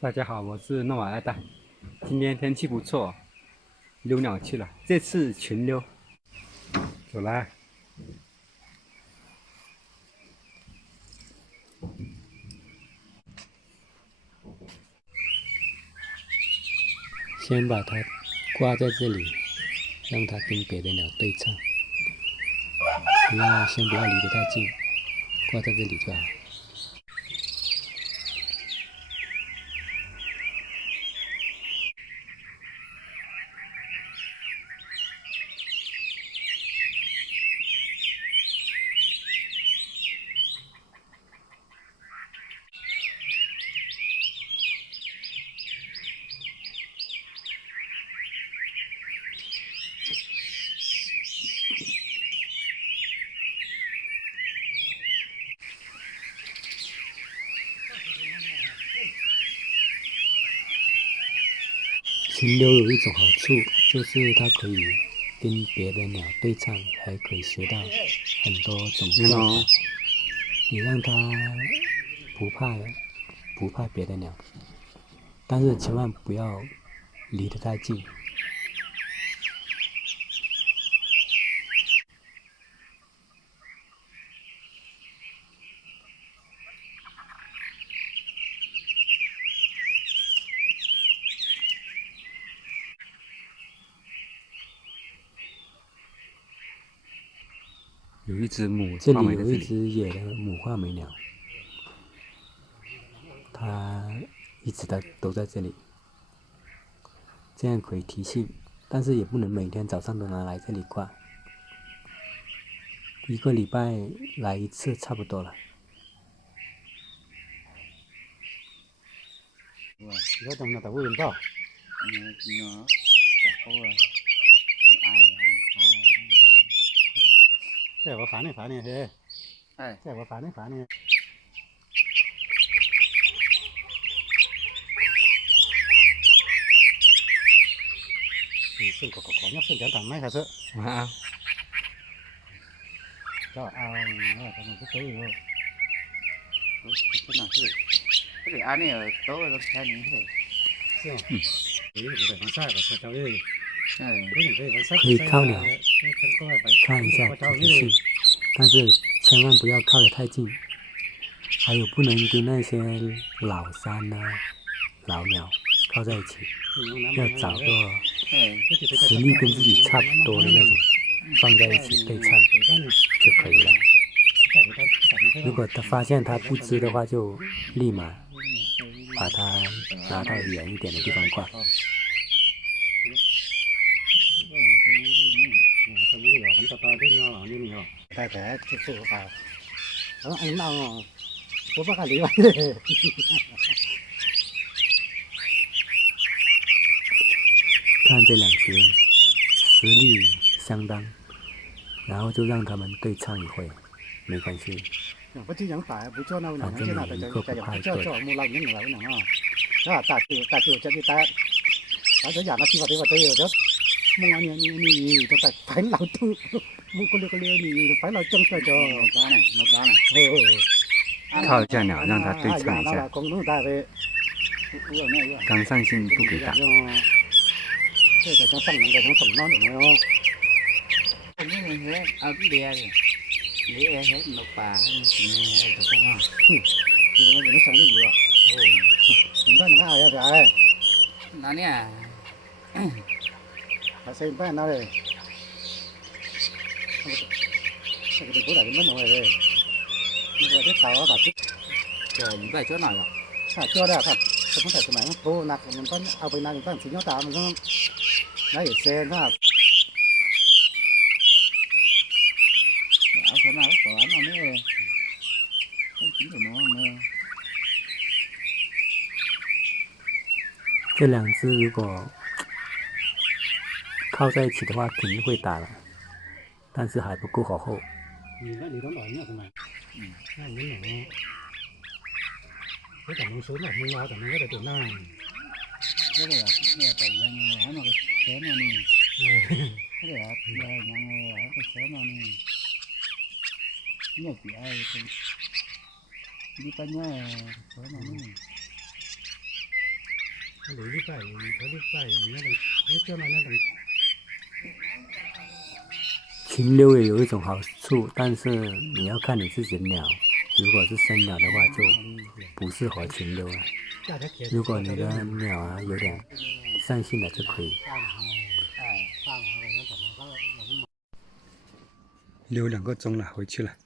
大家好，我是诺瓦二代。今天天气不错，溜鸟去了。这次群溜，走啦。先把它挂在这里，让它跟别的鸟对唱。先不要离得太近，挂在这里就好。群溜有一种好处，就是它可以跟别的鸟对唱，还可以学到很多种叫法，也让它不怕别的鸟。但是千万不要离得太近。有一只母，这里有一只野的母画眉鸟，它一直都在这里，这样可以提醒，但是也不能每天早上都拿来这里挂，一个礼拜来一次差不多了。Nó trong là tàu vườn to. Cái này phá này thế. Cái này phá này. Sơn có nhóc sơn chán thằng mấy hả sợ. Wow. Cho ao nó là con cái tối rồi. Cái nào thế? Cái ăn này ở tối nó thay như thế.可以靠鸟，看一下提示，但是千万不要靠得太近，还有不能跟那些老山老鸟靠在一起，要找个实力跟自己差不多的那种放在一起对唱就可以了。如果他发现他不知的话，就立马把它拿到远一点的地方挂。太太这个好，anh nào có bác cái gì vậy? 看这两只实力相当，然后就让他们对唱一会，没关系。反正有一个不怕一个。mong anh ni cho phải lao tu mong con liêu ni phải lao chân cho một đá này 靠一下鸟，让它对唱一下。刚上线不给打。这个像上能的，像上那种没有。cái này hết, cái đè này, đè hết nộp bà, này được không nào? Nó sáng được rồi. Chúng ta nó ai vậy? Nó nè. Hãy xem cái nào đây. Cái này cũng là cái mất rồi đây. Nhưng mà cái tàu nó thích. Trời, những cái chỗ nào rồi? Chưa đây à? Không phải cái máy nó cô nạc mình vẫn ao bên này mình vẫn chỉ nhớ tàu mình không. Đấy xe nó. Bảo sao mà có quả nó nữa. Không chỉ của nó nữa. 这两只如果靠在一起的话，肯定会打了，但是还不够好后。你都老鸟什么？那你老，我怎么说那没有，怎么我得做那？cái này là tại vì ở nó cái xé nó nè, cái này là nhà ở cái xé nó nè, nhiều chị ai đi qua nhà xé nó nè. 禽流也有一种好处，但是你要看你自己的鸟，如果是生鸟的话，就不适合禽流了。如果你的鸟啊有点善性的就可以。溜2个钟了，回去了。